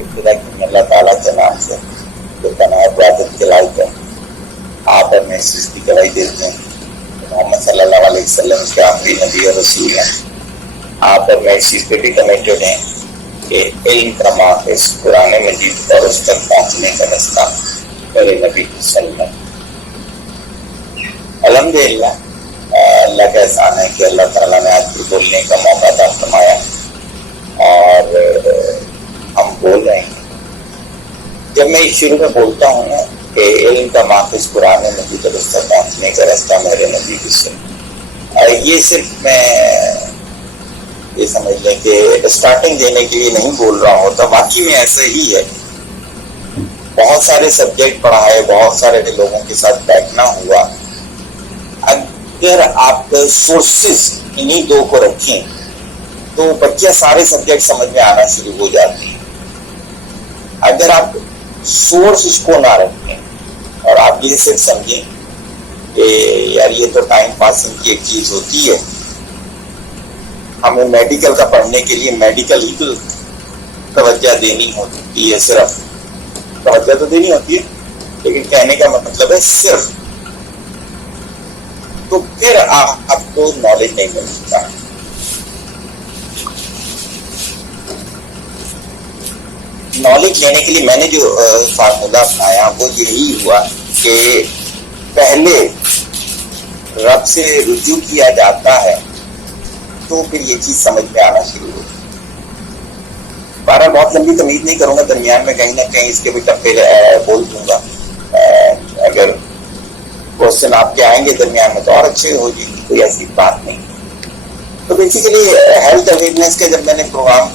इब्तिदाई अल्लाह ताला के नाम से जो तनाव इबादत दिलाई है, आप और मैं सृष्टि गवाही देते हैं मोहम्मद सल्लल्लाहु अलैहि वसल्लम के आखिरी नबी और रसूल हैं। आप और मैं इस चीज़ पे भी कमिटेड हैं कि इल्म का माहिर कुरान मजीद और उस तक पहुँचने का रास्ता मेरे नबी सल्लल्लाहु अल्हम्दुलिल्लाह अल्लाह का एहसान है कि अल्लाह ताला ने आज भी बोलने का मौका अता फरमाया और हम बोल रहे हैं। जब मैं शुरू में बोलता हूँ ना कि इल्म का माहिर कुरान मजीद और उस तक पहुँचने का रास्ता मेरे नबी सल्लल्लाहु, ये सिर्फ मैं ये समझ लें कि स्टार्टिंग देने के लिए नहीं बोल रहा हूँ, तो बाकी में ऐसा ही है। बहुत सारे सब्जेक्ट पढ़ाए, बहुत सारे लोगों के साथ बैठना हुआ। अगर आप सोर्सेस इन्हीं दो को रखें तो बच्चे सारे सब्जेक्ट समझ में आना शुरू हो जाते हैं। अगर आप सोर्स इसको ना रखें और आप ये सिर्फ समझें कि यार ये तो टाइम पासिंग की एक चीज होती है, हमें मेडिकल का पढ़ने के लिए मेडिकल ही तो तवज्जो देनी होती है, सिर्फ तवज्जो तो देनी होती है, लेकिन कहने का मतलब है सिर्फ, तो फिर आपको नॉलेज नहीं मिलता। नॉलेज लेने के लिए मैंने जो फार्मूला अपनाया वो यही हुआ कि पहले रब से रुजू किया जाता है तो फिर ये चीज समझ में आना शुरू होती है। बारह बहुत लंबी तमीज नहीं करूंगा, दरमियान में कहीं ना कहीं इसके भी टप्पे बोल दूंगा। अगर क्वेश्चन आपके आएंगे दरमियान में तो और अच्छे हो जाएगी, कोई ऐसी बात नहीं। तो बेसिकली हेल्थ अवेयरनेस का जब मैंने प्रोग्राम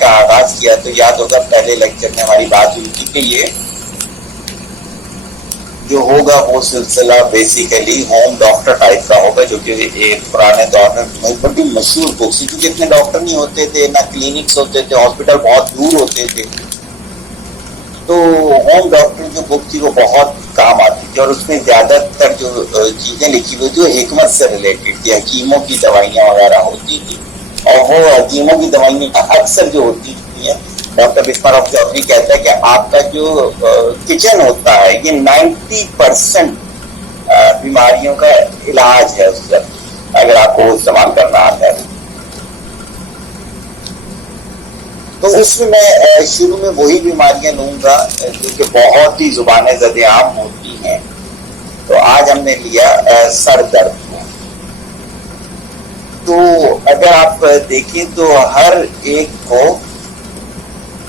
का आगाज किया तो याद होगा पहले लेक्चर में हमारी बात हुई थी कि ये जो होगा वो सिलसिला बेसिकली होम डॉक्टर टाइप का होगा, जो कि एक पुराने दौर में बड़ी मशहूर बुक थी, क्योंकि इतने डॉक्टर नहीं होते थे, ना क्लिनिक्स होते थे, हॉस्पिटल बहुत दूर होते थे। तो होम डॉक्टर जो बुक थी वो बहुत काम आती थी और उसमें ज्यादातर जो चीजें लिखी हुई थी वो हिकमत से रिलेटेड थी, हकीमों की दवाइयाँ वगैरह होती थी। और वो हकीमों की दवाइयाँ अक्सर जो होती थी, डॉक्टर बिस्मारफ चौधरी कहता है कि आपका जो किचन होता है ये 90% बीमारियों का इलाज है उसका, अगर आपको इस्तेमाल करना आता है। तो उसमें मैं शुरू में वही बीमारियां लूंगा जो कि बहुत ही जुबान ज़द-ए-आम होती हैं। तो आज हमने लिया सर दर्द को। तो अगर आप देखें तो हर एक को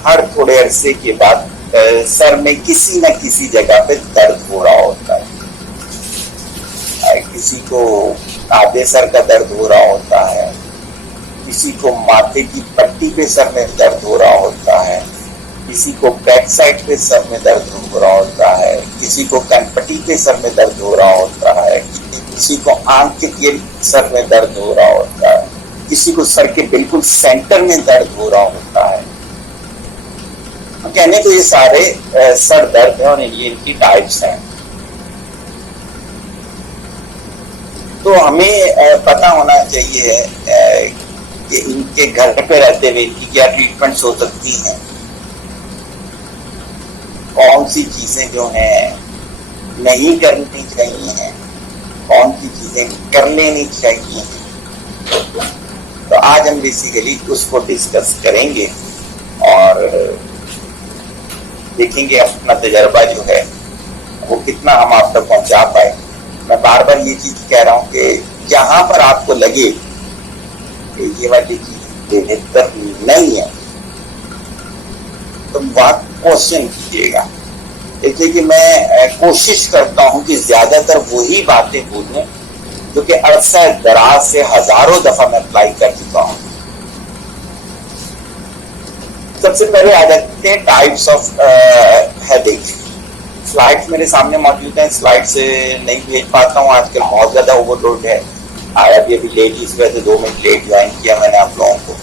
हर थोड़े अरसे के बाद सर में किसी न किसी जगह पे दर्द हो रहा होता है। किसी को आधे सर का दर्द हो रहा होता है, किसी को माथे की पट्टी पे सर में दर्द हो रहा होता है, किसी को बैक साइड पे सर में दर्द हो रहा होता है, किसी को कनपट्टी पे सर में दर्द हो रहा होता है, किसी को आंख के सर में दर्द हो रहा होता है, किसी को सर के बिल्कुल सेंटर में दर्द हो रहा होता है। कहने को ये सारे सर दर्द है और ये इनकी टाइप्स हैं। तो हमें पता होना चाहिए कि इनके घर पे रहते हुए इनकी क्या ट्रीटमेंट्स हो सकती हैं, कौन सी चीजें जो हैं नहीं करनी चाहिए, कौन सी चीजें कर लेनी चाहिए। तो आज हम बेसिकली उसको डिस्कस करेंगे और देखेंगे अपना तजर्बा जो है वो कितना हम आप तक पहुंचा पाए। मैं बार बार ये चीज कह रहा हूँ कि जहां पर आपको लगे कि ये वाली चीज बेहतर नहीं है तो वहां क्वेश्चन कीजिएगा। इसलिए कि मैं कोशिश करता हूं कि ज्यादातर वही बातें बोलूं जो कि अरसा दराज से हजारों दफा मैं अप्लाई कर चुका हूं। सबसे पहले आ जाते हैं टाइप्स ऑफ हेडेक। स्लाइड्स मेरे सामने मौजूद हैं, स्लाइड से नहीं भेज पाता हूँ, आजकल बहुत ज्यादा ओवरलोड है। आया भी अभी लेट, इस वजह से 2 मिनट लेट ज्वाइन किया मैंने आप लोगों को,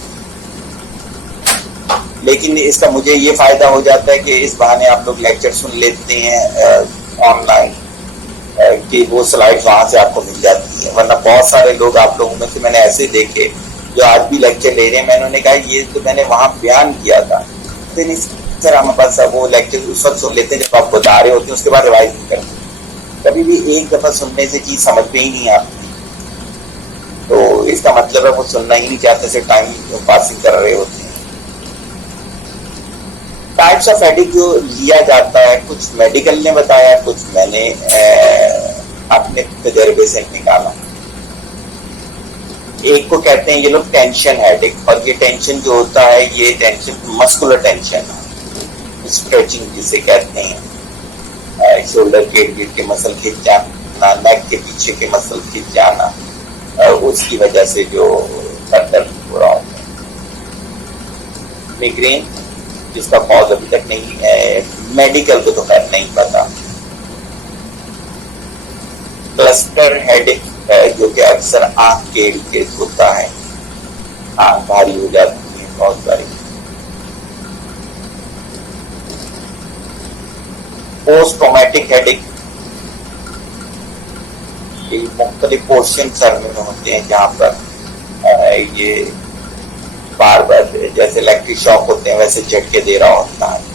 लेकिन इसका मुझे ये फायदा हो जाता है कि इस बहाने आप लोग लेक्चर सुन लेते हैं ऑनलाइन, कि वो स्लाइड्स वहां से आपको मिल जाती है। वरना बहुत सारे लोग आप लोगों में से मैंने ऐसे देखे जो आज भी लेक्चर ले रहे हैं, मैंने कहा ये तो मैंने वहां बयान किया था, फिर सर हमारे पास वो लेक्चर उस वक्त सुन लेते हैं जब आप बता रहे होते हैं, उसके बाद रिवाइज नहीं करते। कभी भी एक दफा सुनने से चीज समझ में ही नहीं आती, तो इसका मतलब है वो सुनना ही नहीं चाहते, सिर्फ टाइम पासिंग कर रहे होते हैं। टाइप्स ऑफ हेडेक जो लिया जाता है, कुछ मेडिकल ने बताया, कुछ मैंने अपने तजर्बे से निकाला। एक को कहते हैं ये लोग टेंशन हेडेक, और ये टेंशन जो होता है ये टेंशन मस्कुलर टेंशन, स्ट्रेचिंग जिसे कहते हैं, शोल्डर के इर्द गिर्द के मसल खिंच जाना, नेक के पीछे के मसल खिंच जाना, उसकी वजह से जो दर्द हो रहा होता है। मिग्रेन जिसका कॉज अभी तक नहीं है, मेडिकल को तो खैर नहीं पता। क्लस्टर हेडेक है जो कि अक्सर आंख के इर्द होता है, आंख भारी हो जाती है बहुत सारी। पोस्ट ट्रॉमेटिक हेडेक, ये मुख्तलिफ पोर्शन सर में होते हैं जहां पर ये बार बार जैसे इलेक्ट्रिक शॉक होते हैं वैसे झटके दे रहा होता है।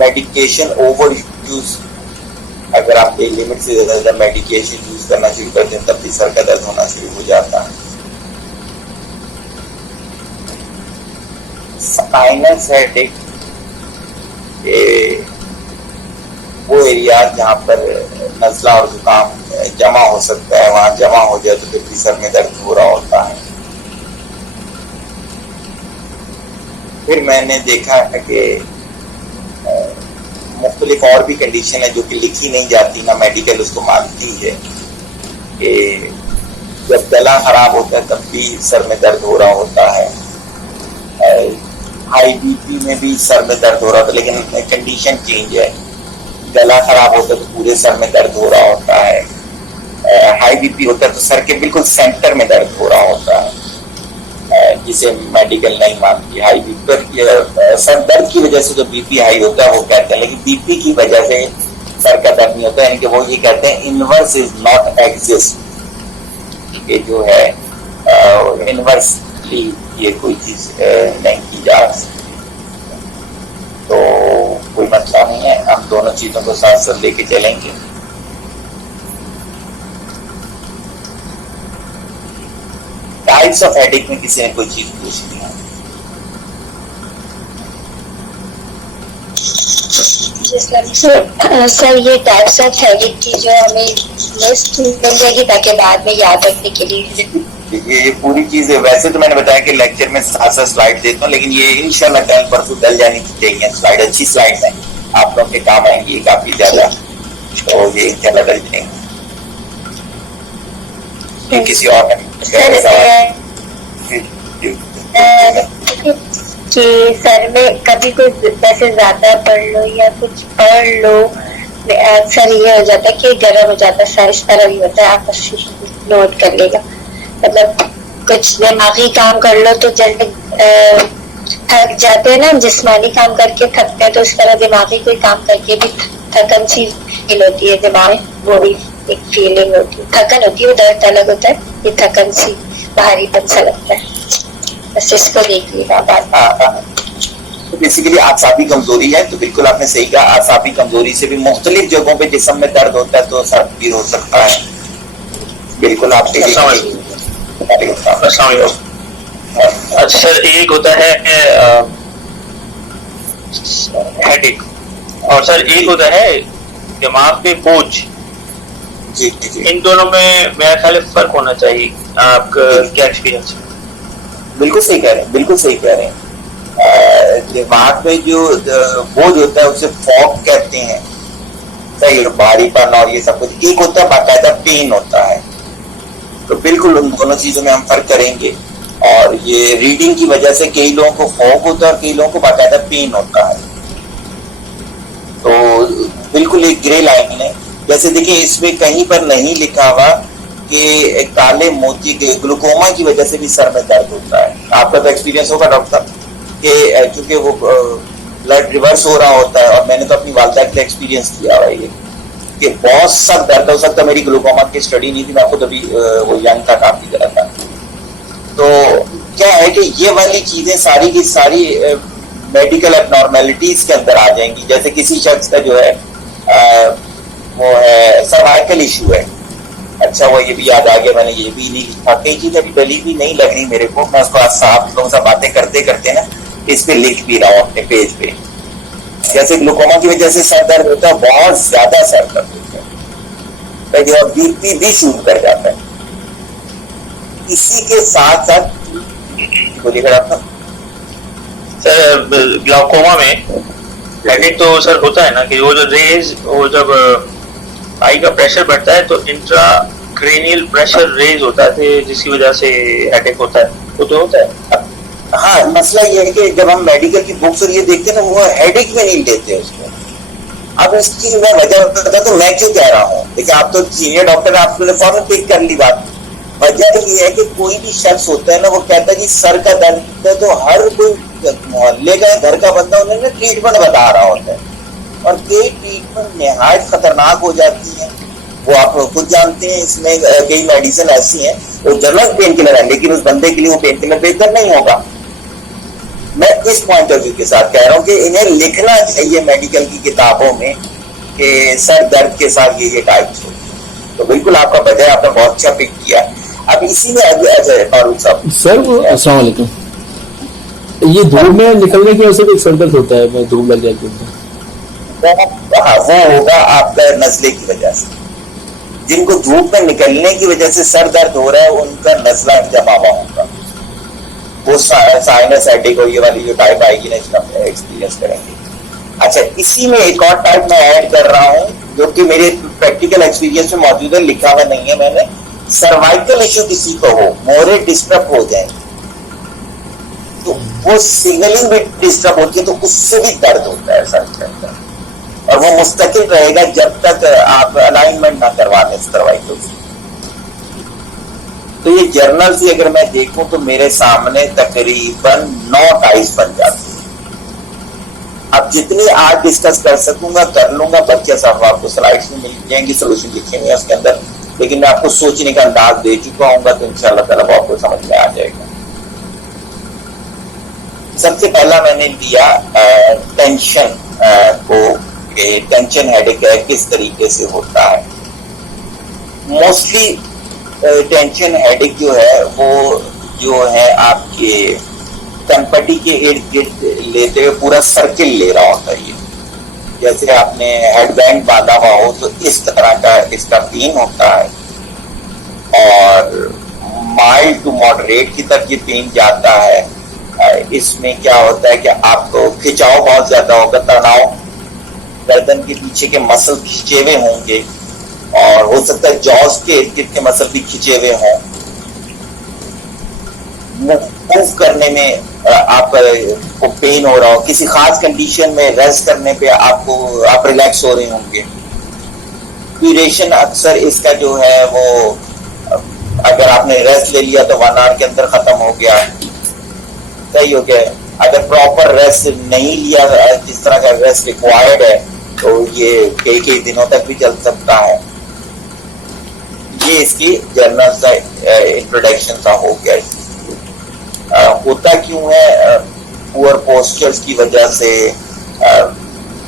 मेडिकेशन ओवर यूज, अगर आप लिमिट से ज्यादा मेडिकेशन यूज करना शुरू करते हैं तब भी सर का दर्द होना शुरू हो जाता है। साइनस हेडेक, वो एरिया जहां पर नज़ला और जुकाम जमा हो सकता है, वहां जमा हो जाए तो फिर भी सर में दर्द हो रहा होता है। फिर मैंने देखा है कि मुख्तलिफ और भी कंडीशन है जो कि लिखी नहीं जाती, ना मेडिकल उसको मानती है, कि जब गला खराब होता है तब भी सर में दर्द हो रहा होता है। हाई बीपी में भी सर में दर्द हो रहा होता है, लेकिन कंडीशन चेंज है, गला खराब होता है तो पूरे सर में दर्द हो रहा होता है। हाई बीपी होता है तो सर के बिल्कुल सेंटर में दर्द हो रहा होता है, जिसे मेडिकल नहीं मानती। हाई बीपी पर सर दर्द की वजह से जो बीपी हाई होता है वो कहते हैं, लेकिन बीपी की वजह से सर का दर्द नहीं होता है, इनके वो ये कहते हैं इनवर्स इज नॉट एग्जिस्ट, ये जो है इनवर्सली ये कोई चीज नहीं की जा सकती। तो कोई मसला नहीं है, हम दोनों चीजों को साथ साथ लेके चलेंगे। टाइप्स ऑफ हेडेक में किसी ने कोई चीज पूछनी है? सर ये टाइप्स ऑफ हेडेक की जो हमें लिस्ट मिल जाएगी ताकि बाद में याद रखने के लिए। ये पूरी चीज है, वैसे तो मैंने बताया कि लेक्चर में साथ साथ स्लाइड देता हूँ, लेकिन ये इंशाल्लाह कल परसों डल जानी चाहिए स्लाइड, अच्छी स्लाइड है, आप लोगों के काम आएंगी काफी ज्यादा, तो ये इंशाल्लाह डल जाएंगे। किसी और कि सर में कभी कुछ वैसे ज्यादा पढ़ लो या कुछ पढ़ लो, अक्सर ये हो जाता है कि गर्म हो जाता है सर, इस तरह भी होता है, आप नोट कर लेगा। मतलब कुछ दिमागी काम कर लो तो जल्दी थक जाते हैं ना, जिस्मानी काम करके थकते हैं, तो इस तरह दिमागी कोई काम करके भी थकन सी फील होती है, दिमाग वो भी एक फीलिंग होती है, थकन होती है, वो दर्द अलग होता है, ये थकन सी भारीपन सा लगता है, बस इसको देखिएगा बात। तो बेसिकली आसाबी कमजोरी है, तो बिल्कुल आपने सही कहा, आसाबी कमजोरी से भी मुख्तलिफ जगहों पे जिस्म में दर्द होता है, तो सर भी हो सकता है। बिल्कुल आप अच्छा सर, एक होता है हेडेक और सर एक होता है दिमाग पे बोझ। जी। इन दोनों में मेरा ख्याल है फर्क होना चाहिए, आपका क्या एक्सपीरियंस है? बिल्कुल सही कह रहे हैं, बिल्कुल सही कह रहे हैं। दिमाग पे जो बोझ होता है उसे फॉग कहते हैं, सही, भारीपन और ये सब कुछ। एक होता है बाकायदा पेन होता है, तो बिल्कुल उन दोनों चीजों में हम फर्क करेंगे। और ये रीडिंग की वजह से कई लोगों को फॉग होता है और कई लोगों को बाकायदा पेन होता है, तो बिल्कुल एक ग्रे लाइन है। जैसे देखिए इसमें कहीं पर नहीं लिखा हुआ कि काले मोती के ग्लूकोमा की वजह से भी सर में दर्द होता है। आपका तो एक्सपीरियंस होगा डॉक्टर साहब कि क्योंकि वो ब्लड रिवर्स हो रहा होता है, और मैंने तो अपनी वालदा के एक्सपीरियंस किया हुआ है कि बहुत सख्त दर्द हो सकता है। मेरी ग्लूकोमा की स्टडी नहीं थी, मैं आपको तभी वो यंग था, काफी ज्यादा था, तो है कि ये वाली चीजें सारी की सारी मेडिकल एबनॉर्मेलिटीज के अंदर आ जाएंगी। जैसे किसी शख्स का जो है वो है सर्वाइकल इशू है, अच्छा वो ये भी याद आ गया, मैंने ये भी नहीं लिखा, कई चीजें अभी डली भी नहीं लग रही मेरे को, मैं उसको आज साहब लोगों से बातें करते करते ना इस पे लिख भी रहा हूँ अपने पेज पे। जैसे ग्लूकोमा की वजह से सर दर्द होता है, बहुत ज्यादा सर दर्द होता है, जो बीपी भी शूट कर जाता है। इसी के साथ साथ बोलिएगा आप सर ग्लाउकोमा में हेडेक तो सर होता है ना कि वो जो रेज, वो जब आई का प्रेशर बढ़ता है तो इंट्राक्रेनियल प्रेशर रेज होता है जिसकी वजह से हेडेक होता है, वो तो होता है। हाँ, मसला ये है कि जब हम मेडिकल की बुक्स और ये देखते हैं ना, वो हेडेक में नहीं लेते उसको। अब इसकी मैं वजह बता तो मैं क्यों कह रहा हूँ, देखिए आप तो सीनियर डॉक्टर, आपने फौरन पिक कर ली बात। वजह ये है कि कोई भी शख्स होता है ना, वो कहता है कि सर का दर्द है, तो हर कोई मोहल्ले का घर का बंदा उन्हें ट्रीटमेंट बता रहा होता है, और ये ट्रीटमेंट निहायत खतरनाक हो जाती है। वो आप खुद जानते हैं, इसमें कई मेडिसिन ऐसी हैं वो जनरल पेन किलर है, लेकिन उस बंदे के लिए वो पेन किलर बेहतर नहीं होगा। मैं इस पॉइंट ऑफ व्यू के साथ कह रहा हूँ कि इन्हें लिखना चाहिए मेडिकल की किताबों में कि सर दर्द के साथ ये टाइप्स हो। तो बिल्कुल आपका बजाय आपने बहुत अच्छा पिक किया। अब इसी में फारूक साहब सर, अस्सलाम वालेकुम, ये धूप में निकलने की वजह से भी सर दर्द होता है, मैं धूप लग जाती है। हाँ, वो होगा आपका नजले की वजह से। जिनको धूप में निकलने की वजह से सर दर्द हो रहा है उनका नजला जमावा होगा, वो साइनस हेडेक हो, ये वाली जो टाइप आएगी ना, इसका एक्सपीरियंस करेंगे। अच्छा, इसी में एक और टाइप मैं ऐड कर रहा हूँ जो कि मेरे प्रैक्टिकल एक्सपीरियंस में मौजूद है, लिखा हुआ नहीं है मैंने। सर्वाइकल इश्यू किसी को हो, मोरे डिस्टर्ब हो जाए तो वो सिग्नलिंग भी डिस्टर्ब होती है, तो उससे भी दर्द होता है सर के अंदर, और वो मुस्तकिल रहेगा जब तक आप अलाइनमेंट ना करवा दें सर्वाइकल से। तो ये जर्नल से अगर मैं देखूं तो मेरे सामने तकरीबन 9 टाइप्स बन जाती है। अब जितनी आज डिस्कस कर सकूंगा कर लूंगा, बच्चे साहब आपको स्लाइड्स में मिल जाएंगी, सोल्यूशन लिखे हुए उसके अंदर, लेकिन मैं आपको सोचने का अंदाज दे चुका हूँ, तो इंशाअल्लाह ताला वो आपको समझ में आ जाएगा। सबसे पहला मैंने लिया टेंशन को, टेंशन हेडेक है किस तरीके से होता है। मोस्टली टेंशन हेडेक जो है वो जो है आपके कंपटी के इर्द गिर्द लेते हुए पूरा सर्किल ले रहा होता है। जैसे आपने हेडबैंड बांधा हुआ हो तो इस तरह का इसका पेन होता है, और माइल्ड टू मॉडरेट की तरफ ये पेन जाता है। इसमें क्या होता है कि आपको खिंचाव बहुत ज्यादा होगा, तनाव, गर्दन के पीछे के मसल खिंचे हुए होंगे, और हो सकता है जॉस के इर्द गिर्द के मसल भी खिंचे हुए हों। मूव करने में आपको पेन हो रहा हो, किसी खास कंडीशन में रेस्ट करने पे आप रिलैक्स हो रहे होंगे। ड्यूरेशन अक्सर इसका जो है वो, अगर आपने रेस्ट ले लिया तो 1 आवर के अंदर खत्म हो गया, सही हो गया। अगर प्रॉपर रेस्ट नहीं लिया, जिस तरह का रेस्ट रिक्वायर्ड है, तो ये कई दिनों तक भी चल सकता है। ये इसकी जर्नल का इंट्रोडक्शन सा हो गया। होता क्यों है? पुअर पोस्चर्स की वजह से,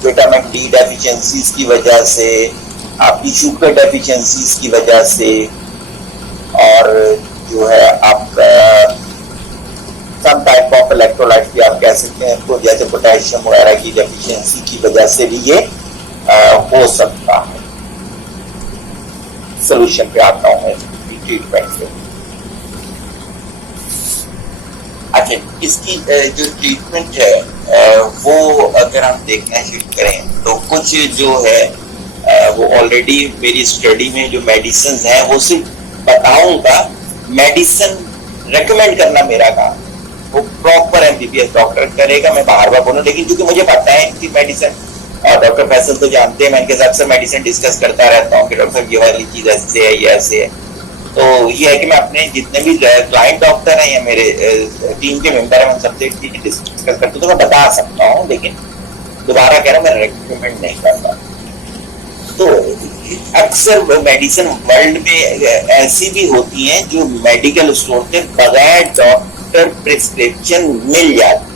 विटामिन डी डेफिशिएंसीज की वजह से, आपकी शुगर डेफिशिएंसीज की वजह से, और जो है आपका सम टाइप ऑफ इलेक्ट्रोलाइट भी आप कह सकते हैं तो, जैसे पोटेशियम वगैरह की डेफिशिएंसी की वजह से भी ये हो सकता है। सोल्यूशन पे आता हूं मैं ट्रीटमेंट से। अच्छा, इसकी जो ट्रीटमेंट है वो अगर हम देखना शुरू करें तो कुछ जो है वो ऑलरेडी मेरी स्टडी में जो मेडिसिन है वो सिर्फ बताऊंगा, मेडिसिन रेकमेंड करना मेरा काम, वो प्रॉपर एमबीबीएस डॉक्टर करेगा, मैं बार बार बोलूं। लेकिन क्योंकि मुझे पता है इनकी मेडिसिन, और डॉक्टर फैसल तो जानते हैं, मैं इनके साथ से मेडिसिन डिस्कस करता रहता हूँ कि डॉक्टर साहब ये वाली चीज ऐसे है, ये ऐसे है। तो ये है कि मैं अपने जितने भी क्लाइंट डॉक्टर हैं या मेरे टीम के मेंबर हैं, मैं सबसे डिस्कस करता हूँ, तो मैं बता सकता हूँ, लेकिन दोबारा कह रहा हूँ मैं रेकमेंड नहीं करता। तो अक्सर मेडिसिन वर्ल्ड में ऐसी भी होती हैं जो मेडिकल स्टोर से बगैर डॉक्टर प्रिस्क्रिप्शन मिल जाती,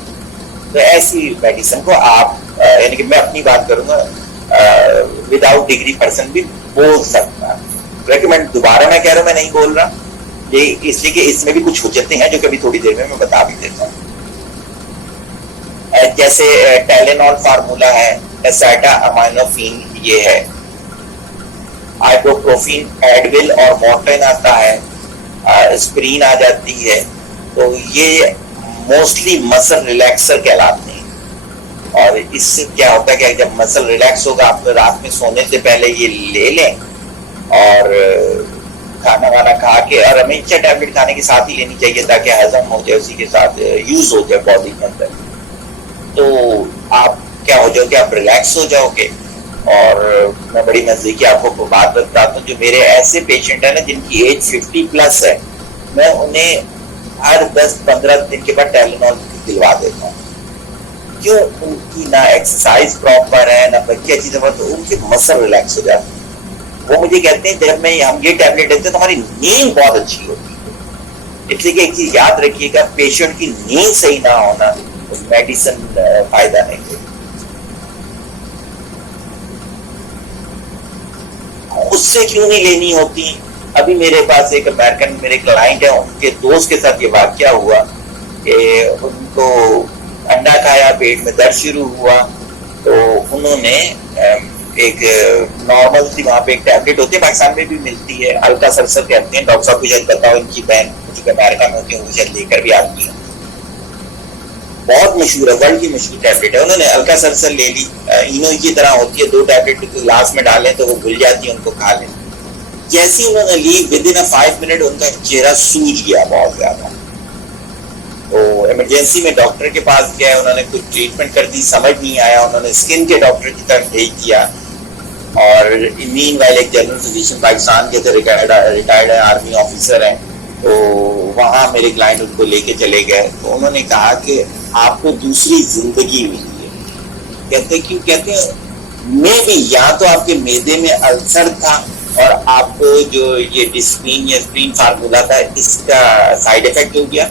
तो ऐसी मेडिसिन को आप यानी कि मैं अपनी बात करूंगा, विदाउट डिग्री पर्सन भी बोल सकता है। रेकमेंड दोबारा मैं कह रहा हूं, मैं नहीं बोल रहा ये, इसलिए कि इसमें भी कुछ हुज्जतें हैं जो कभी थोड़ी देर में मैं बता भी देता हूँ। जैसे टेलेनॉल फार्मूला है, एसाटामाइनोफेन ये है, आइबुप्रोफेन, एडविल और मॉर्फिन आता है, एस्पिरिन आ जाती है। तो ये मोस्टली मसल रिलैक्सर कहलाते हैं। और इससे क्या होता है कि जब मसल रिलैक्स होगा, आप रात में सोने से पहले ये ले लें और खाना वाना खा के, और हमेशा टैबलेट खाने के साथ ही लेनी चाहिए ताकि हजम हो जाए, उसी के साथ यूज हो जाए बॉडी के अंदर। तो आप क्या हो जाओगे, आप रिलैक्स हो जाओगे। और मैं बड़ी मजे की आपको बात बताता हूँ, जो मेरे ऐसे पेशेंट है ना जिनकी एज 50+ है, मैं उन्हें हर 10-15 दिन के बाद टेलेनॉल दिलवा देता हूँ। क्यों? उनकी ना एक्सरसाइज प्रॉपर है, ना बच्चे अच्छी तरह, तो उनके मसल रिलैक्स हो जाते हैं। वो मुझे कहते हैं जब हम ये टैबलेट लेते हैं तो हमारी नींद बहुत अच्छी होती है। इसलिए कि एक चीज याद रखिएगा, पेशेंट की नींद सही ना होना तो मेडिसिन फायदा नहीं देती। उससे क्यों नहीं लेनी होती? अभी मेरे पास एक अमेरिकन मेरे क्लाइंट है, उनके दोस्त के साथ ये वाकया हुआ कि उनको अंडा खाया, पेट में दर्द शुरू हुआ, तो उन्होंने एक नॉर्मल सी वहां पे एक टैबलेट होती है, पाकिस्तान में भी मिलती है, अल्का सरसर कहते हैं, डॉक्टर साहब को शायद बताओ, इनकी बहन मुझे अमेरिका में होती है, उनको शायद लेकर भी आती है, बहुत मशहूर है, वर्ल्ड की मशहूर टैबलेट है। उन्होंने अल्का सरसर ले ली, इनो की तरह होती है, 2 टैबलेट ग्लास में डालें तो वो घुल जाती है, उनको खा लें। जैसे ही उन्होंने ली, विद इन 5 मिनट उनका चेहरा सूज गया बहुत ज्यादा। तो इमरजेंसी में डॉक्टर के पास गया, उन्होंने कुछ ट्रीटमेंट कर दी, समझ नहीं आया, उन्होंने स्किन के डॉक्टर की तरफ भेज दिया। और मीनवाइल एक जनरल फिजिशियन पाकिस्तान के थे, रिटायर्ड आर्मी ऑफिसर हैं, तो वहाँ मेरे क्लाइंट उनको लेके चले गए। तो उन्होंने कहा कि आपको दूसरी जिंदगी मिली है। कहते क्यों? कहते मे भी या तो आपके मैदे में अल्सर था और आपको जो ये डिस्प्रीन या स्प्रीन फार्मूला था इसका साइड इफेक्ट हो गया,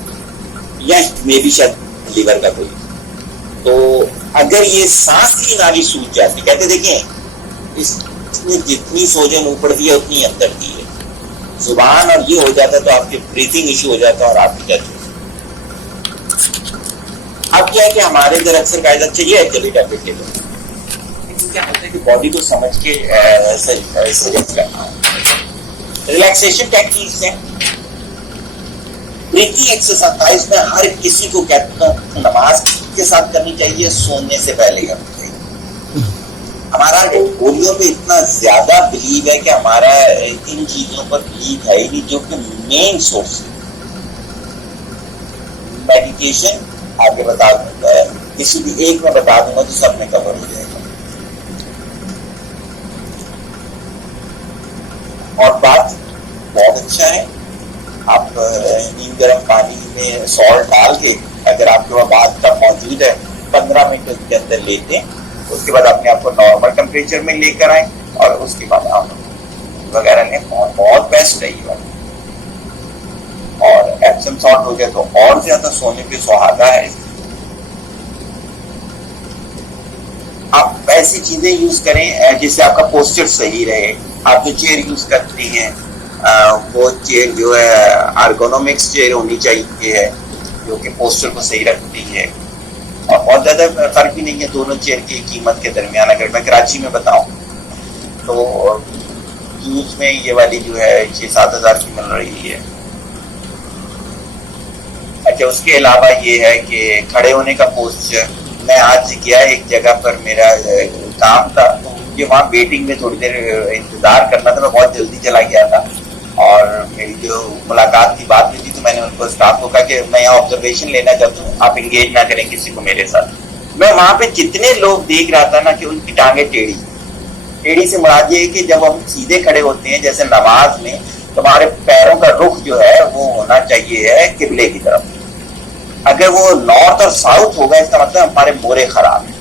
या मे भी शायद लीवर का कोई। तो अगर ये सांस की नाली सूज जाती, कहते देखिए इसमें जितनी सोजन ऊपर दी है उतनी अंदर दी है, जुबान और ये हो जाता तो आपके ब्रीथिंग इश्यू हो जाता और आपकी डेथ। अब क्या है कि हमारे अंदर अक्सर कायदा चाहिए चलिए टैबलेट ले लो, लेकिन क्या होता है कि बॉडी को समझ के सजेस्ट करना। रिलैक्सेशन टेक्निक्स है, ब्रीथिंग एक्सरसाइज में हर किसी को कहता हूं नमाज के साथ करनी चाहिए, सोने से पहले करनी चाहिए। हमारा पोलियो पे इतना ज्यादा बिलीव है कि हमारा इन चीजों पर बिलीव है ही, जो कि मेन सोर्स है। मेडिकेशन आगे बता दूंगा, किसी भी एक में बता दूंगा तो सब में कवर हो जाएगा। और बात बहुत अच्छा है, आप नीम गर्म पानी में सॉल्ट डाल के, अगर आपके वहाँ बात का मौजूद है, 15 मिनट के अंदर लेते हैं, उसके बाद अपने आप को नॉर्मल टेम्परेचर में लेकर आए और उसके बाद आप वगैरह लें, बहुत बेस्ट है ये। और एप्सम सॉल्ट हो गया तो और ज्यादा सोने पे सुहागा है। आप ऐसी चीजें यूज करें जिससे आपका पोस्चर सही रहे। आप जो चेयर यूज करते हैं वो चेयर जो है एर्गोनॉमिक्स चेयर होनी चाहिए, जो कि पोस्चर को सही रखती है। और बहुत ज्यादा फर्क भी नहीं है दोनों चेयर की कीमत के दरमियान। अगर मैं कराची में बताऊं तो यूज में ये वाली जो है 6-7 हज़ार की मिल रही है। अच्छा, उसके अलावा ये है कि खड़े होने का पोस्चर, मैं आज गया एक जगह पर, मेरा काम था, तो मुझे वहाँ वेटिंग में थोड़ी देर इंतजार करना था, मैं बहुत जल्दी चला गया था। और मेरी जो मुलाकात की बात हुई थी तो मैंने उनको स्टाफ को कहा कि मैं यहाँ ऑब्जर्वेशन लेना चाहता हूँ, आप इंगेज ना करें किसी को मेरे साथ। मैं वहाँ पे जितने लोग देख रहा था ना कि उनकी टांगे टेढ़ी से मुराद ये है कि जब हम सीधे खड़े होते हैं जैसे नमाज में, तो हमारे पैरों का रुख जो है वो होना चाहिए है किबले की तरफ। अगर वो नॉर्थ और साउथ होगा इसका मतलब हमारे मोरे खराब है।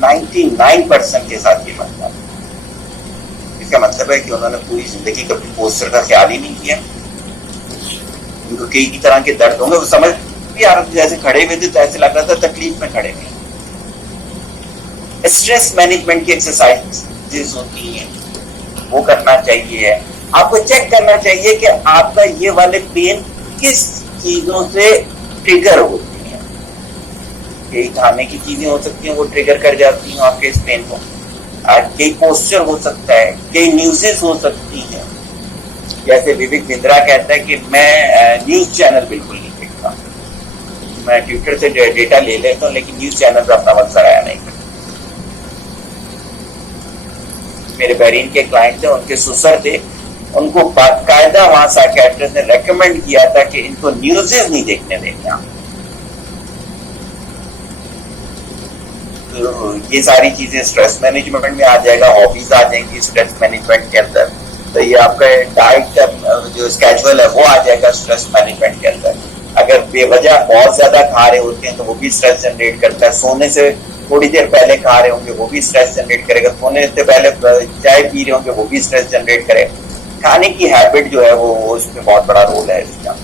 99% के साथ ये मतलब है। इसका मतलब है कि उन्होंने पूरी जिंदगी कभी पोस्चर का ख्याल ही नहीं किया। उनको कई तरह के दर्द होंगे, वो समझ भी आ रहा था, जैसे खड़े हुए थे तो ऐसे लग रहा था तकलीफ में खड़े हुए। स्ट्रेस मैनेजमेंट की एक्सरसाइजेस होती हैं, वो करना चाहिए। आपको चेक करना चाहिए कि आपका ये वाले पेन किस चीजों से ट्रिगर होती है। कई खाने की चीजें हो सकती हैं वो ट्रिगर कर जाती हैं आपके इस पेन को, कई पोस्चर हो सकता है, कई न्यूज़ेस हो सकती हैं। जैसे विवेक बिंद्रा कहता है कि मैं न्यूज चैनल बिल्कुल नहीं देखता, मैं ट्विटर से डेटा ले लेता हूँ लेकिन न्यूज चैनल पर अपना वक्त ज़ाया नहीं करता। मेरे बहरीन के क्लाइंट थे, उनके सुसर थे, उनको बाकायदा वहां साइकियाट्रिस्ट ने रेकमेंड किया था कि इनको न्यूज़ेस नहीं देखने देंगे आप। तो ये सारी चीजें स्ट्रेस मैनेजमेंट में आ जाएगा, हॉबीज आ जाएंगी स्ट्रेस मैनेजमेंट के अंदर। तो ये आपका डाइट का जो स्केड्यूल है वो आ जाएगा स्ट्रेस मैनेजमेंट के अंदर। अगर बेवजह बहुत ज्यादा खा रहे होते हैं तो वो भी स्ट्रेस जनरेट करता है। सोने से थोड़ी देर पहले खा रहे होंगे वो भी स्ट्रेस जनरेट करेगा। सोने से पहले चाय पी रहे होंगे वो भी स्ट्रेस जनरेट करेगा। खाने की हैबिट जो है वो उसमें बहुत बड़ा रोल है इसका।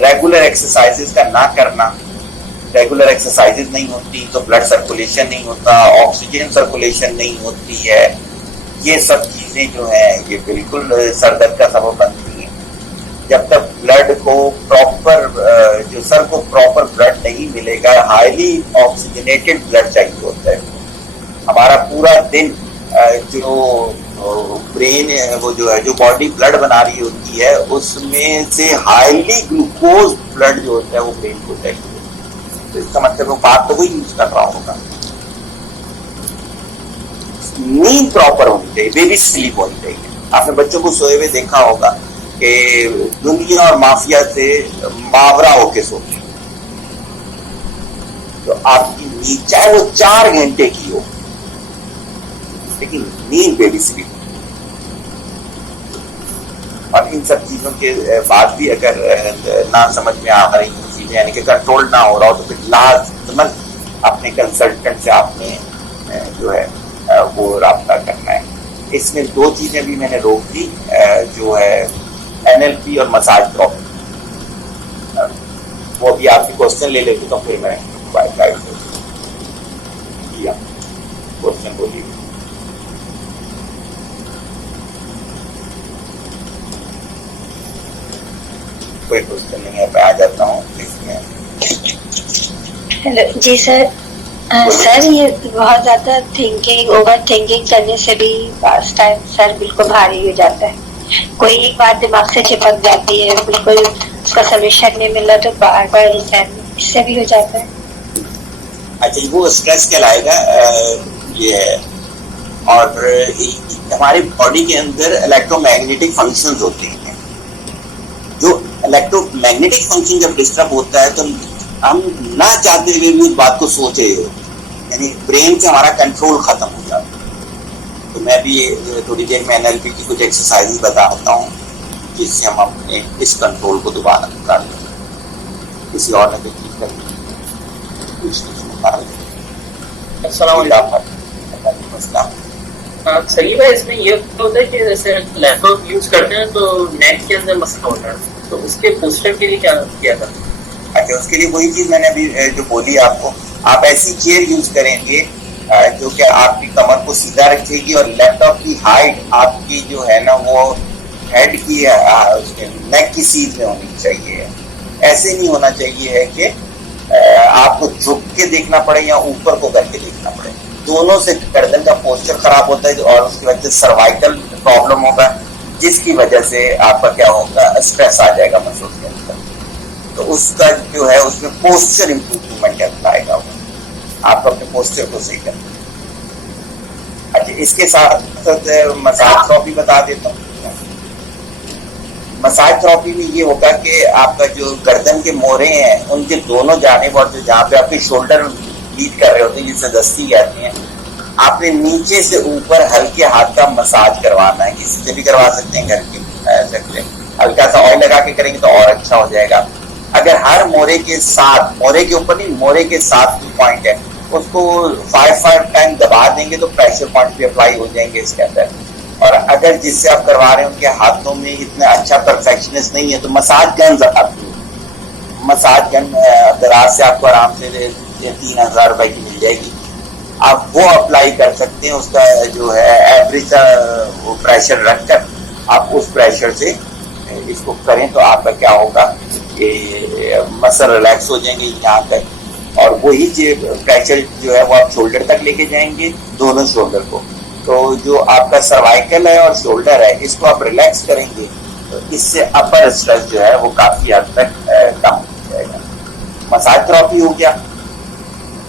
रेगुलर एक्सरसाइजेस का ना करना, रेगुलर एक्सरसाइजेस नहीं होती तो ब्लड सर्कुलेशन नहीं होता, ऑक्सीजन सर्कुलेशन नहीं होती है। ये सब चीजें जो है ये बिल्कुल सर दर्द का सबब बनती हैं। जब तक ब्लड को प्रॉपर, जो सर को प्रॉपर ब्लड नहीं मिलेगा, हाईली ऑक्सीजनेटेड ब्लड चाहिए होता है। हमारा पूरा दिन जो ब्रेन है वो जो है, जो बॉडी ब्लड बना रही होती है उसमें से हाईली ग्लूकोज ब्लड जो होता है वो ब्रेन को चाहिए। तो इसका मतलब वो बात तो वही यूज कर रहा होगा। नींद प्रॉपर होनी चाहिए, बेबी स्लीप होनी चाहिए। आपने बच्चों को सोए हुए देखा होगा कि दुनिया और माफिया से मावरा होके सोते, तो आपकी नींद चाहे वो 4 घंटे की हो लेकिन नींद बेबी स्लीप। और इन सब चीजों के बाद भी अगर ना समझ में आ रही चीजें, यानी कि कंट्रोल ना हो रहा हो, तो फिर लाजमन अपने कंसल्टेंट से आपने जो है वो राब्ता करना है। इसमें 2 चीजें भी मैंने रोक दी, जो है NLP और मसाज थेरेपी। वो भी आपके क्वेश्चन ले लेते तो फिर मैं क्वेश्चन बोलिए। कोई क्वेश्चन नहीं है, मैं आ जाता हूँ इसमें। हेलो जी सर। सर ये बहुत ज्यादा थिंकिंग, ओवर थिंकिंग करने से भी पास टाइम सर बिल्कुल भारी हो जाता है। कोई एक बात दिमाग से चिपक जाती है, बिल्कुल उसका सोल्यूशन नहीं मिला तो बार बार इससे भी हो जाता है। अच्छा, वो स्ट्रेस कहलाएगा ये है। और हमारी बॉडी के अंदर इलेक्ट्रोमैग्नेटिक फंक्शंस होते हैं। जो इलेक्ट्रोमैग्नेटिक फंक्शन जब डिस्टर्ब होता है तो हम ना चाहते हुए भी उस बात को सोचे, यानी ब्रेन से हमारा कंट्रोल खत्म हो जाता है। तो मैं भी थोड़ी देर में NLP की कुछ एक्सरसाइज बताता हूँ जिससे हम अपने इस कंट्रोल को दोबारा कर लें। किसी और ने भी ठीक कर सही है। इसमें ये होता है कि जैसे लैपटॉप यूज करते हैं तो नेट के अंदर मसला होता है, तो उसके पोस्टर के लिए क्या किया था? अच्छा, उसके लिए वही चीज मैंने अभी जो बोली आपको, आप ऐसी चेयर यूज करेंगे जो कि आपकी कमर को सीधा रखेगी और लैपटॉप की हाइट आपकी जो है ना वो हेड की नेक की सीध में होनी चाहिए। ऐसे नहीं होना चाहिए है कि आपको झुक के देखना पड़े या ऊपर को करके देखना पड़े। दोनों से गर्दन का पोस्चर खराब होता है और उसकी वजह से सर्वाइकल प्रॉब्लम होगा, जिसकी वजह से आपका क्या होगा, स्ट्रेस आ जाएगा मसल्स के अंदर। तो उसका जो है उसमें पोस्चर इंप्रूवमेंट आएगा, आप अपने पोस्चर को सही करना। अच्छा, इसके साथ मसाज थेरेपी बता देता हूँ। मसाज थेरेपी में ये होगा कि आपका जो गर्दन के मोरे हैं उनके दोनों जानिब और जहाँ पे आपके शोल्डर लीड कर रहे होते हैं जिससे दस्ती कहते हैं, आपने नीचे से ऊपर हल्के हाथ का मसाज करवाना है। किसी से भी करवा सकते हैं, घर के हल्का सा ऑयल लगा के करेंगे तो और अच्छा हो जाएगा। अगर हर मोरे के साथ, मोरे के ऊपर नहीं, मोरे के साथ जो पॉइंट है उसको 5 टाइम दबा देंगे तो प्रेशर पॉइंट भी अप्लाई हो जाएंगे इसके अंदर। और अगर जिससे आप करवा रहे हैं उनके हाथों में इतना अच्छा परफेक्शनिस्ट नहीं है तो मसाज गन आती है। मसाज गन दराज से आपको आराम से 3,000 रुपए की मिल जाएगी, आप वो अप्लाई कर सकते हैं। उसका जो है एवरेज वो प्रेशर रखकर आप उस प्रेशर से इसको करें तो आपका क्या होगा कि मसल रिलैक्स हो जाएंगे यहाँ तक, और वही प्रेशर जो है वो आप शोल्डर तक लेके जाएंगे, दोनों शोल्डर को। तो जो आपका सर्वाइकल है और शोल्डर है इसको आप रिलैक्स करेंगे तो इससे अपर स्ट्रेस जो है वो काफी हद तक कम हो जाएगा। मसाज थेरेपी हो गया।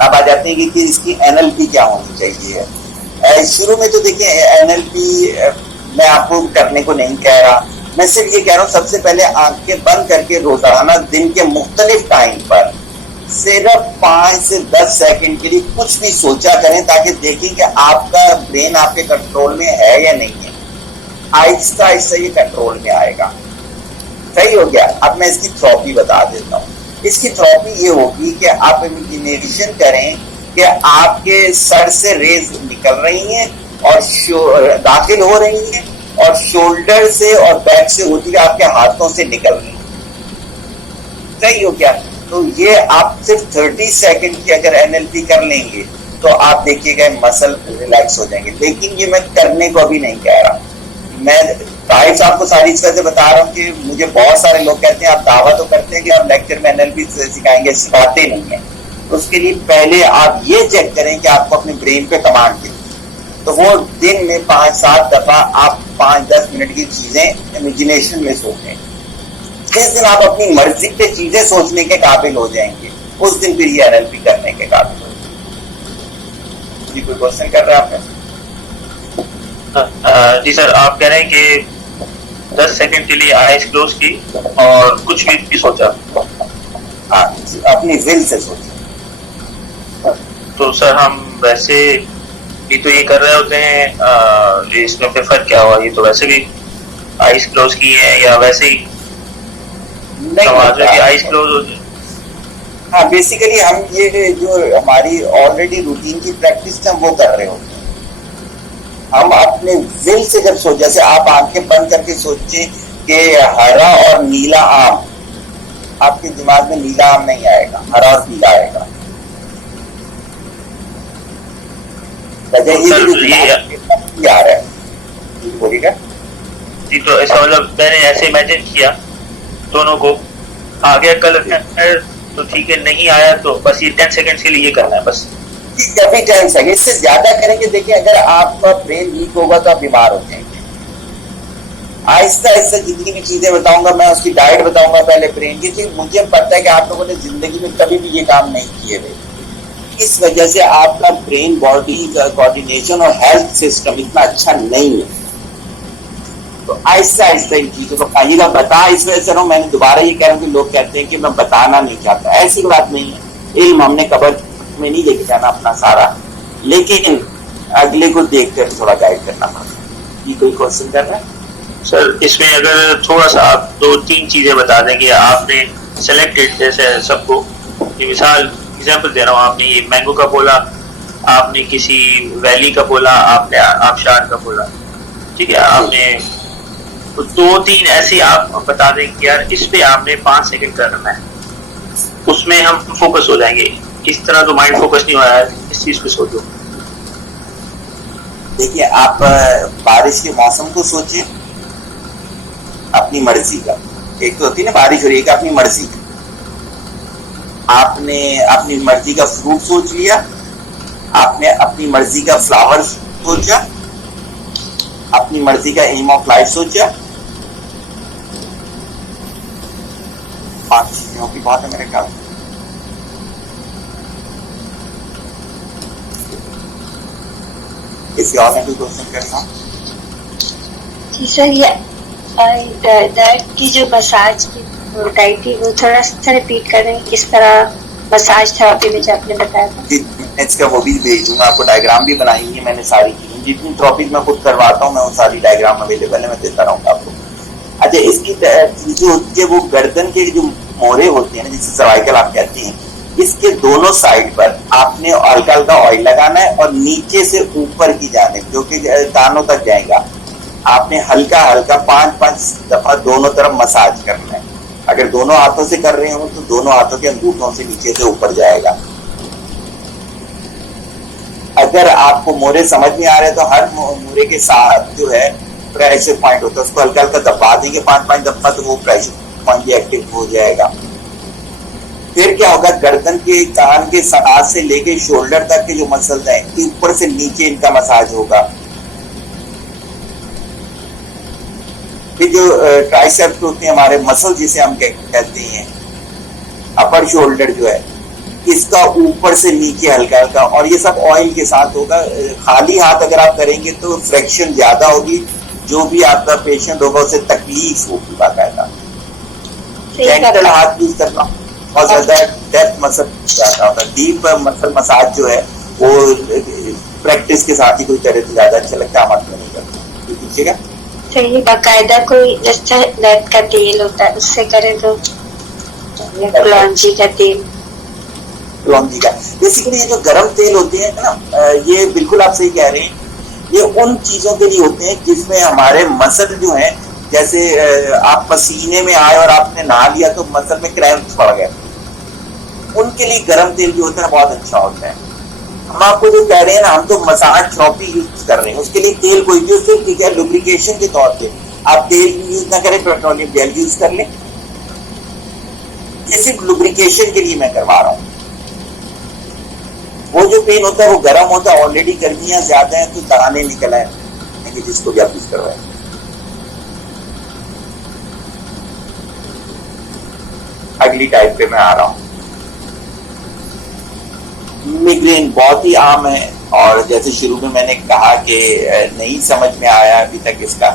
अब आ जाते हैं कि इसकी एनएलपी क्या होनी चाहिए। शुरू में तो देखिए एनएलपी मैं आपको करने को नहीं कह रहा, मैं सिर्फ ये कह रहा हूँ सबसे पहले आंखें बंद करके रोजाना दिन के मुख्तलिफ टाइम पर सिर्फ 5 से 10 सेकंड के लिए कुछ भी सोचा करें ताकि देखें कि आपका ब्रेन आपके कंट्रोल में है या नहीं है। आहिस्ता आहिस्ता ये कंट्रोल में आएगा। सही हो गया। अब मैं इसकी थेरेपी बता देता हूँ। इसकी थेरेपी ये होगी कि आप इमेजिनेशन करें कि आपके सर से रेज निकल रही हैं और दाखिल हो रही हैं और शोल्डर से और बैक से होती हुई आपके हाथों से निकल रही हैं। सही हो गया। तो ये आप सिर्फ 30 सेकंड की अगर एनएलपी कर लेंगे तो आप देखिएगा मसल रिलैक्स हो जाएंगे। लेकिन ये मैं करने को अभी नहीं कह रहा, मैं राइट्स आपको सारी इस वजह से बता रहा हूँ कि मुझे बहुत सारे लोग कहते हैं आप दावा तो करते हैं कि आप लेक्चर में एनएलपी सिखाएंगे, सिखाते नहीं है। उसके लिए पहले आप ये चेक करें कि आपको अपने ब्रेन पे कमांड कितनी, तो वो दिन में 5-7 दफा आप 5-10 मिनट की चीजें इमेजिनेशन में सोचें। जिस दिन आप अपनी मर्जी पे चीजें सोचने के काबिल हो जाएंगे उस दिन फिर ये एनएलपी करने के काबिल हो जाएंगे। जी कोई क्वेश्चन कर रहा है आपने? जी सर, आप कह रहे हैं कि 10 सेकंड के लिए आईज क्लोज की और कुछ भी सोचा। हाँ, अपनी विल से सोचा। तो सर हम वैसे भी तो ये कर रहे होते हैं, इसमें फिर फर्क क्या हुआ? ये तो वैसे भी आईज क्लोज की है या वैसे ही आईज क्लोज हो? हाँ, बेसिकली हम ये जो हमारी ऑलरेडी रूटीन की प्रैक्टिस है वो कर रहे होते हैं। हम अपने विल से जब सोच, जैसे आप आंखें बंद करके सोचें कि हरा और नीला आम, आपके दिमाग में नीला आम नहीं आएगा, हरा और नीला आएगा। ये आ रहा है, बोलिएगा जी। तो ऐसा मतलब मैंने ऐसे इमेजिन किया दोनों को, आ गया कलर तो ठीक है, नहीं आया तो बस ये 10 सेकंड के लिए ये करना है बस। कभी 10 सेकंड, इससे ज्यादा करेंगे देखिए अगर आपका ब्रेन वीक होगा तो आप बीमार हो जाएंगे। आहिस्ता आहिस्ता जितनी भी चीजें बताऊंगा मैं उसकी डाइट बताऊंगा पहले ब्रेन की, क्योंकि मुझे पता है कि आप लोगों ने जिंदगी में कभी भी ये काम नहीं किए हुए, इस वजह से आपका ब्रेन बॉडी का कोऑर्डिनेशन और हेल्थ सिस्टम इतना अच्छा नहीं है। तो आहिस्ता आहिस्ता इन चीजों को खाइएगा। बता इस वजह से मैंने दोबारा ये कह रहा हूँ कि लोग कहते हैं कि मैं बताना नहीं चाहता, ऐसी बात नहीं है। इल्म हमने कबर में नहीं लेके जाना अपना सारा, लेकिन अगले को देखकर थोड़ा गाइड करना पड़ता है। कोई क्वेश्चन कर रहा है सर? इसमें अगर थोड़ा सा आप 2-3 चीजें बता दें कि आपने सेलेक्टेड, जैसे सबको मिसाल एग्जाम्पल दे रहा हूँ, आपने ये मैंगो का बोला, आपने किसी वैली का बोला, आपने आबशार का बोला, ठीक है, आपने 2-3 ऐसे आप बता दें कि यार इस पे आपने 5 सेकंड करना है, उसमें हम फोकस हो जाएंगे। इस तरह तो माइंड फोकस नहीं हो रहा है, इस चीज पे सोचो। देखिए आप बारिश के मौसम को सोचिए अपनी मर्जी का। एक तो होती है ना बारिश हो रही है, अपनी मर्जी का। आपने अपनी मर्जी का फ्रूट सोच लिया, आपने अपनी मर्जी का फ्लावर सोचा, अपनी मर्जी का एम ऑफ लाइफ सोचा। 5 चीजों की बात है मेरे ख्याल। किसी और ने कोई क्वेश्चन करना? जी सर, ये दर्द की जो मसाज की बताई थी वो थोड़ा सा रिपीट करें, किस तरह मसाज थेरेपी में जो आपने बताया था। इसका वो भी भेज दूंगा आपको, डायग्राम भी बनाई है मैंने सारी चीजें, जितनी थेरेपी मैं खुद करवाता हूँ मैं वो सारी डायग्राम अवेलेबल है, मैं देता रहूंगा आपको। अच्छा, इसकी चीजें होती है वो गर्दन के जो मोहरे होते हैं ना, जिसे सर्वाइकल आप कहते हैं, इसके दोनों साइड पर आपने हल्का हल्का ऑयल लगाना है और नीचे से ऊपर की जाने जो कि कानों तक जाएगा, आपने हल्का हल्का 5-5 दफा दोनों तरफ मसाज करना है। अगर दोनों हाथों से कर रहे हो तो दोनों हाथों के अंगूठों से नीचे से ऊपर जाएगा। अगर आपको मोरे समझ में आ रहे हैं तो हर मोरे के साथ जो है प्रेशर पॉइंट होता है, उसको हल्का हल्का दबा देंगे 5-5 दफा तो वो प्रेशर पॉइंट भी एक्टिव हो जाएगा। फिर क्या होगा, गर्दन के कान के साथ से लेके शोल्डर तक के जो मसल्स हैं ऊपर से नीचे इनका मसाज होगा। फिर जो ट्राइसेप्स होते हैं हमारे मसल जिसे हम कहते हैं, अपर शोल्डर जो है, इसका ऊपर से नीचे हल्का हल्का, और ये सब ऑयल के साथ होगा। खाली हाथ अगर आप करेंगे तो फ्रैक्शन ज्यादा होगी, जो भी आपका पेशेंट होगा उसे तकलीफ होगी बाकायदा। जेंटल हाथ यूज करना बहुत ज्यादा डेप्थ मसल ज्यादा होता है। डीप मसल मसाज जो है वो प्रैक्टिस के साथ ही कोई करे तो ज्यादा अच्छा लगता है, हम आपको नहीं करते। पूछिएगा सही, बाकायदा कोई जैसे लैब का तेल होता है उससे करे तो, कलौंजी का तेल, लौंगी का। बेसिकली ये जो गरम तेल होते हैं ना, ये बिल्कुल आप सही कह रहे हैं, ये उन चीजों के लिए होते हैं जिसमें हमारे मसल जो है, जैसे आप पसीने में आए और आपने नहा लिया तो मसल में क्रैम्प्स पड़ गए, उनके लिए गरम तेल जो होता है बहुत अच्छा होता है। हम आपको जो कह रहे हैं ना, हम तो मसाज थेरेपी यूज कर रहे हैं, उसके लिए तेल कोई भी उससे ठीक है, लुब्रिकेशन के तौर पे आप तेल यूज ना करें, पेट्रोलियम जेल यूज कर लें। ये सिर्फ लुब्रिकेशन के लिए मैं करवा रहा हूँ। वो जो पेन होता है वो गर्म होता है, ऑलरेडी गर्मियां ज्यादा है तो दाने निकल आए, जिसको भी आप यूज करवाएं। अगली टाइप पे मैं आ रहा हूँ। मिग्रेन बहुत ही आम है, और जैसे शुरू में मैंने कहा कि नहीं समझ में आया अभी तक इसका,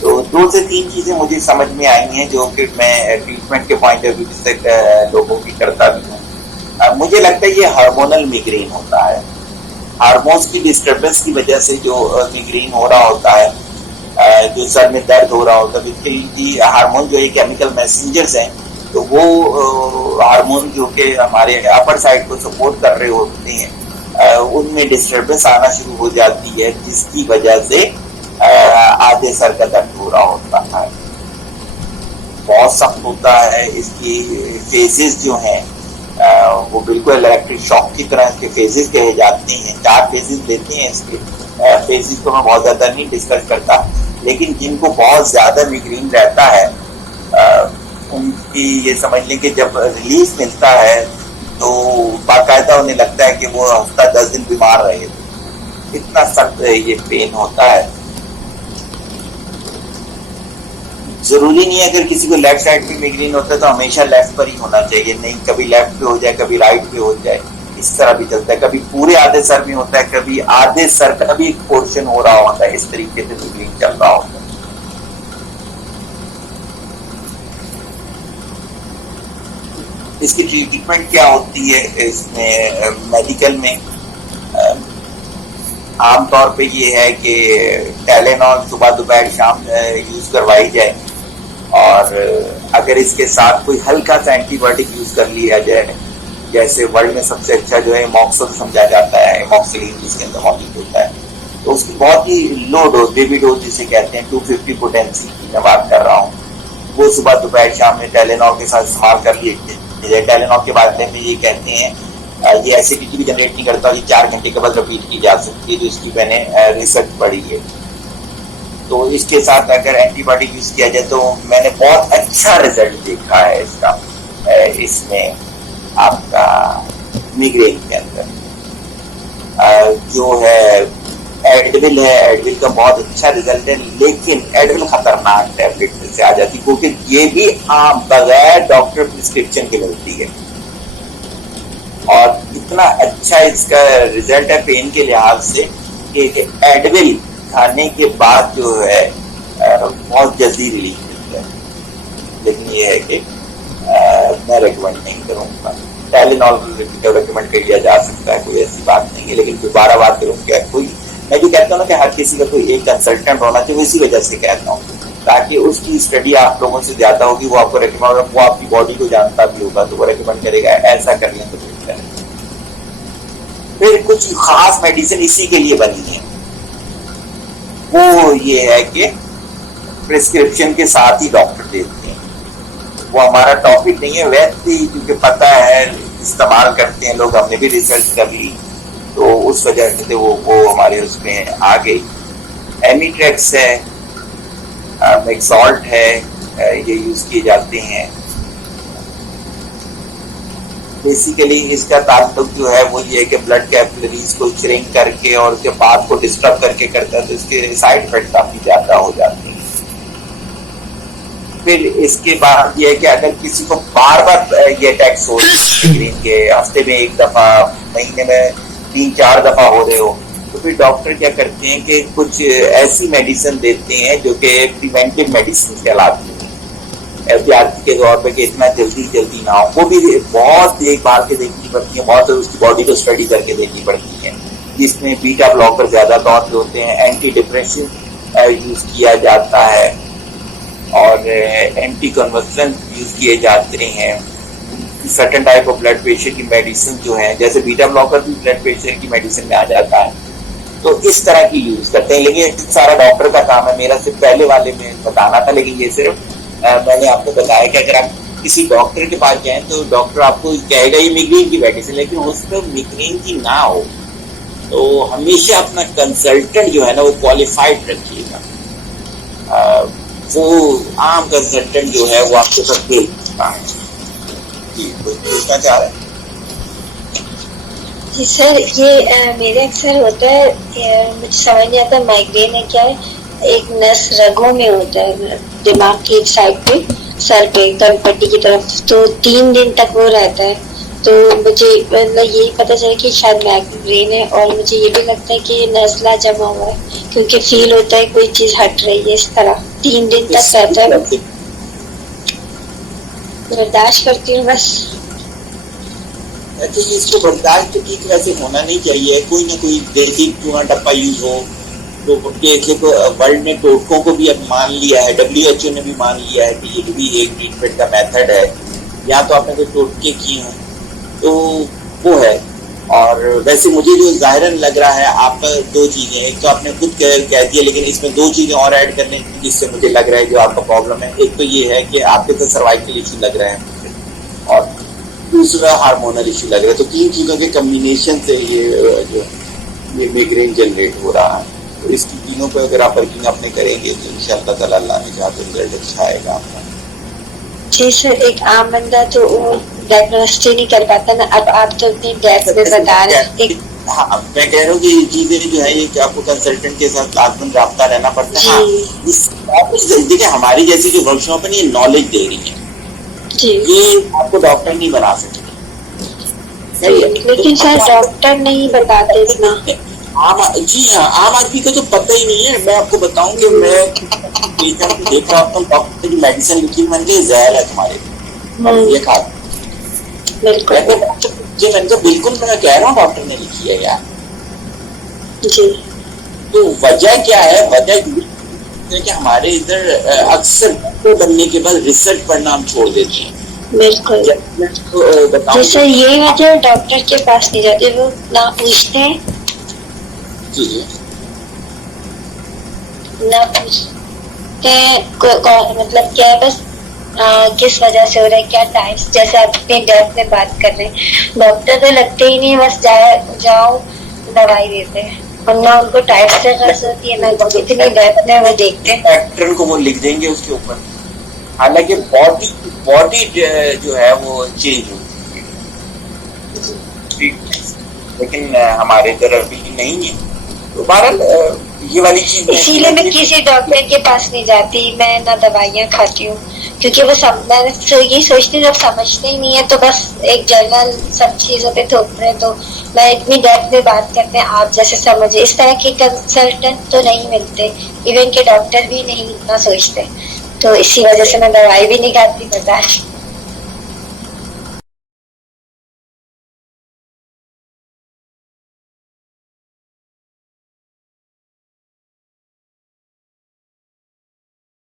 तो 2 से 3 चीजें मुझे समझ में आई हैं जो कि मैं ट्रीटमेंट के पॉइंट ऑफ व्यू से लोगों की करता भी हूँ। मुझे लगता है ये हार्मोनल मिग्रेन होता है। हार्मोन्स की डिस्टर्बेंस की वजह से जो मिग्रेन हो रहा होता है, जो सर में दर्द हो रहा होता है, हार्मोन जो है केमिकल मैसेंजर्स हैं, तो वो हार्मोन जो कि हमारे अपर साइड को सपोर्ट कर रहे होते हैं, उनमें डिस्टर्बेंस आना शुरू हो जाती है, जिसकी वजह से आधे सर का दर्द हो रहा होता है। बहुत सख्त होता है। इसकी फेजेस जो हैं वो बिल्कुल इलेक्ट्रिक शॉक की तरह इसके फेजेस कहे जाते हैं। 4 फेजेस लेते हैं इसके। फेजेस को मैं बहुत ज्यादा नहीं डिस्कस करता, लेकिन जिनको बहुत ज्यादा मिग्रेन रहता है उनकी ये समझ लें कि जब रिलीफ मिलता है तो बाकायदा उन्हें लगता है कि वो हफ्ता 10 दिन बीमार रहे थे, इतना सख्त ये पेन होता है। जरूरी नहीं है अगर किसी को लेफ्ट साइड पे मिग्रेन होता है तो हमेशा लेफ्ट पर ही होना चाहिए, नहीं, कभी लेफ्ट पे हो जाए, कभी राइट पे हो जाए, इस तरह भी चलता है। कभी पूरे आधे सर में होता है, कभी आधे सर का भी एक पोर्शन हो रहा होता है, इस तरीके से मिग्रेन चल रहा होता है। इसकी ट्रीटमेंट क्या होती है इसमें मेडिकल में? आमतौर पे ये है कि टाइलेनॉल सुबह दोपहर शाम यूज करवाई जाए, और अगर इसके साथ कोई हल्का सा एंटीबायोटिक यूज कर लिया जाए, जैसे वर्ल्ड में सबसे अच्छा जो है मॉक्सल समझा जाता है, मॉक्सिलिन जिसके अंदर मौजूद होता है, तो उसकी बहुत ही लो डोज, बेबी डोज जिसे कहते हैं, 250 पोटेंसी की मैं बात कर रहा हूँ, वो सुबह दोपहर शाम में टाइलेनॉल के साथ इस्तेमाल कर लिए। टाइलेनॉल के बारे में ये कहते हैं ये एसिडिटी भी जनरेट नहीं करता, और ये 4 घंटे के बाद रिपीट की जा सकती है, जो इसकी मैंने रिसर्च पढ़ी है। तो इसके साथ अगर एंटीबायोटिक यूज किया जाए तो मैंने बहुत अच्छा रिजल्ट देखा है इसका, इसमें आपका मिग्रेन के अंदर जो है एडविल है, एडविल का बहुत अच्छा रिजल्ट है, लेकिन एडविल खतरनाक टैबलेट से आ जाती है, क्योंकि ये भी आम बगैर डॉक्टर प्रिस्क्रिप्शन के मिलती है, और इतना अच्छा इसका रिजल्ट है पेन के लिहाज से कि एडविल खाने के बाद जो है बहुत जल्दी रिलीफ मिलता है। लेकिन ये है कि मैं रेकमेंड नहीं करूँगा। टाइलेनॉल रेकमेंड कर लिया जा सकता है, कोई ऐसी बात नहीं है, लेकिन दोबारा बात करूँगा, कोई मैं जो कहता हूँ ना कि हर किसी का कोई एक कंसल्टेंट होना चाहिए, इसी वजह से कहता हूँ, ताकि उसकी स्टडी आप लोगों से ज्यादा होगी, वो आपको रेकमेंड, वो आपकी बॉडी को जानता भी होगा, तो वो रेकमेंड करेगा ऐसा कर लें तो बेहतर है। फिर कुछ खास मेडिसिन इसी के लिए बनी है, वो ये है कि प्रिस्क्रिप्शन के साथ ही डॉक्टर देते हैं। वो हमारा टॉपिक नहीं है, वैसे ही क्योंकि पता है इस्तेमाल करते हैं लोग, हमने भी रिसर्च कर ली, तो उस वजह से वो हमारे उसमें आ गई। एमिट्रेक्स है, मेक्सॉल्ट है, ये यूज किए जाते हैं। बेसिकली इसका ताल्लुक जो है वो ये है कि ब्लड कैपिलरीज को श्रिंक करके और उसके पाथ को डिस्टर्ब करके करता है, तो इसके साइड इफेक्ट काफी ज्यादा हो जाते हैं। फिर इसके बाद ये है कि अगर किसी को बार बार ये अटैक्स हो माइग्रेन के, हफ्ते में एक दफा, महीने में 3-4 दफा हो रहे हो, तो फिर डॉक्टर क्या करते हैं कि कुछ ऐसी मेडिसिन देते हैं जो कि प्रिवेंटिव मेडिसिन कहलाती है, एहतियाती के तौर पे कि इतना जल्दी ना हो। वो भी बहुत देखभाल के देखनी पड़ती है, बहुत उसकी बॉडी को स्टडी करके देखनी पड़ती है। इसमें बीटा ब्लॉकर ज्यादा तौर पे होते हैं, एंटी डिप्रेसिव यूज किया जाता है और एंटी कन्वर्सेंट यूज किए जाते हैं। Certain type of blood pressure की मेडिसिन जो है, जैसे बीटा ब्लॉकर भी ब्लड प्रेशर की मेडिसिन में आ जाता है, तो इस तरह की यूज करते हैं। लेकिन सारा डॉक्टर का काम है, मेरा सिर्फ पहले वाले में बताना था, लेकिन ये सिर्फ मैंने आपको बताया कि अगर आप किसी डॉक्टर के पास जाएं तो डॉक्टर आपको कहेगा ये मिग्रेन की मेडिसिन, लेकिन उसमें मिग्रेन की ना हो तो हमेशा अपना कंसल्टेंट जो है ना वो क्वालिफाइड रखिएगा। वो आम कंसल्टेंट जो है वो आपको सब दे सकता है। पूछना चाह रहे हैं? जी सर, ये मेरे अक्सर होता है, मुझे समझ नहीं आता माइग्रेन है क्या है। एक नस रगों में होता है, दिमाग की साइड पे, सर पे कनपट्टी की तरफ, तो 3 दिन तक वो रहता है। तो मुझे मतलब यही पता चला कि शायद माइग्रेन है, और मुझे ये भी लगता है कि नज़ला जमा हुआ है, क्योंकि फील होता है कोई चीज हट रही है। इस तरह 3 दिन तक रहता है, बर्दाश्त करती हूँ बस। अच्छा, इसको बर्दाश्त तो ठीक वैसे होना नहीं चाहिए, कोई ना कोई देसी चूना डब्बा यूज हो। तो वर्ल्ड ने टोटकों को भी अब मान लिया है, WHO ने भी मान लिया है कि ये भी एक ट्रीटमेंट का मेथड है। या तो आपने कोई टोटके किए हैं तो वो है। और वैसे मुझे जो जाहिरन लग रहा है, आपका 2 चीजें, एक तो आपने खुद कह दिया, लेकिन इसमें 2 चीजें और ऐड करने जिससे मुझे लग रहा है जो आपका प्रॉब्लम है। एक तो ये है कि आपके तो सर्वाइकल इशू लग रहा है, और दूसरा हार्मोनल इशू लग रहा है। तो 3 चीजों के कम्बिनेशन से ये माइग्रेन जनरेट हो रहा है। तो इसकी तीनों पे अगर आप वर्किंग अपने करेंगे तो इंशाअल्लाह ताला अल्लाह ने चाहा तो रिजल्ट अच्छा आएगा आपका। जी सर, एक आम बंदा तो वो डायग्नोस्टिक नहीं कर पाता ना। अब आप तो अपनी डेप्थ में बता रहे हैं। हाँ, मैं कह रहा हूँ कि ये चीजें जो है ये कि आपको कंसल्टेंट के साथ लाजमन राब्ता रहना पड़ता है। देखिए, हमारी जैसी जो वर्कशॉप है ये नॉलेज दे रही है जी, ये आपको डॉक्टर नहीं बना सकते। लेकिन सर डॉक्टर नहीं बताते इतना। जी हाँ, आम आदमी को तो पता ही नहीं है। मैं आपको बताऊं कि मैं देख रहा हूँ डॉक्टर की मेडिसिन लिखी, मैंने जहर है तुम्हारे, ये खा। बिल्कुल मैं कह रहा हूँ डॉक्टर ने लिखी है यार जी। तो वजह क्या है? वजह कि हमारे इधर अक्सर डॉक्टर बनने के बाद रिसर्च पढ़ना हम छोड़ देते हैं। बिल्कुल। जैसे ये वजह डॉक्टर के पास नहीं जाते, वो ना पूछते हैं, ना पूछते मतलब क्या है, बस किस वजह से हो रहा है, क्या टाइप्स, जैसे आप अपने डेप्थ में बात कर रहे हैं। डॉक्टर तो लगते ही नहीं, बस जाओ दवाई देते हैं, और ना उनको टाइप से गर्ज होती है, ना इतनी डेप्थ में वो देखते हैं। पैटर्न को वो लिख देंगे उसके ऊपर। हालांकि बॉडी जो है वो चेंज होती है, लेकिन हमारे इधर अभी नहीं है। तो बहरहाल ये वाली चीज, इसीलिए मैं किसी डॉक्टर के पास नहीं जाती, मैं ना दवाइयाँ खाती हूँ, क्योंकि वो ये सोचती हूँ जब समझते ही नहीं है तो बस एक जर्नल सब चीजों पे थोप रहे। तो मैं इतनी डेप्थ में बात करते हैं आप जैसे समझे, इस तरह के कंसल्टेंट तो नहीं मिलते, इवन के डॉक्टर भी नहीं इतना सोचते। तो इसी वजह से मैं दवाई भी नहीं खाती, बर्दाश्त